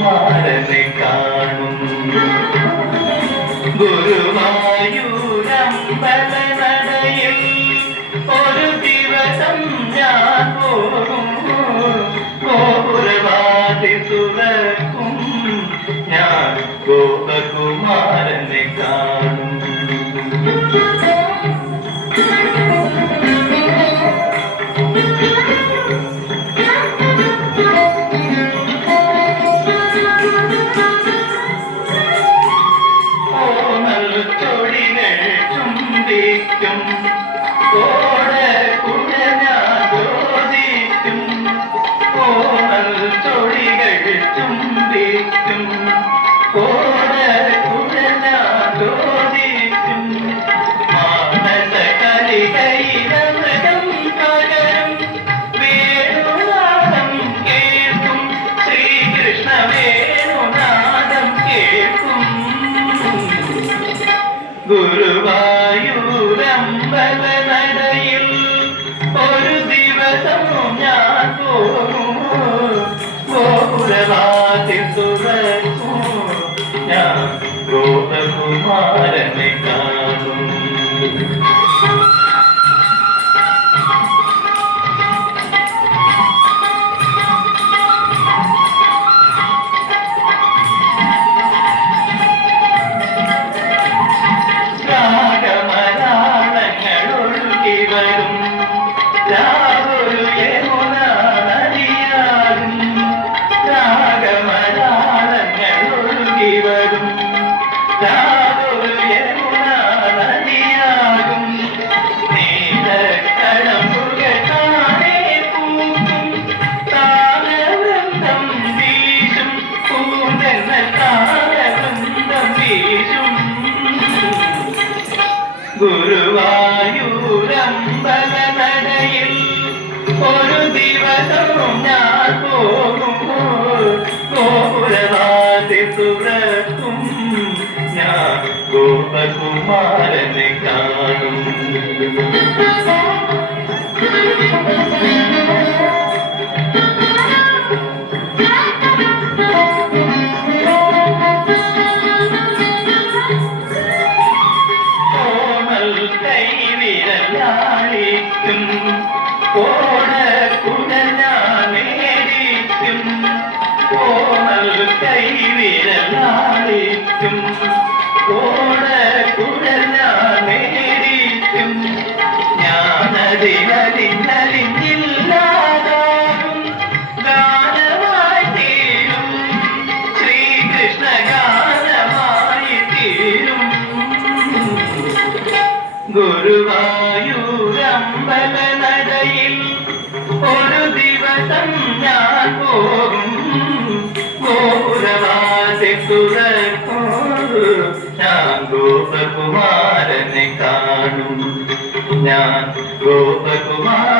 ഗോപകുമാരനെ കാണും. ഗുരുവായൂരമ്പലനടയിൽ ഒരു ദിവസം ഞാൻ പോകും. ഗോപുരവാതി തുറക്കും ഞാൻ ഗോപകുമാരനെ കാണും. ഗുരുവായൂരമ്പലനടയിൽ ഒരു ദിവസം ഞാൻ പോകും. ഗോപുരവാതി തുറക്കും ഞാൻ ഗോപകുമാരനെ കാണും. ഗുരുവായൂരമ്പലനടയിൽ ഒരു ദിവസം ഞാൻ പോകും. ഗോപുരവാതി തുറക്കും ഞാൻ ഗോപകുമാരനെ കാണും. ഓടക്കുഴലാനേരിക്കും കോമൽ കൈവിരലാളിക്കും. ഓടക്കുഴലാനേരിക്കും ഞാനതിനലിഞ്ഞില്ലാതാകും. ഗാനമായി തീരും ശ്രീകൃഷ്ണ ഗാനമായി തീരും. ഗുരുവായൂരമ്പലനടയിൽ ഒരു ദിവസം ഞാൻ പോകും. ഗോപുരവാതി തുറക്കും ഞാൻ ഗോപകുമാരനെ കാണും. ഞാൻ ഗോപകുമാരനെ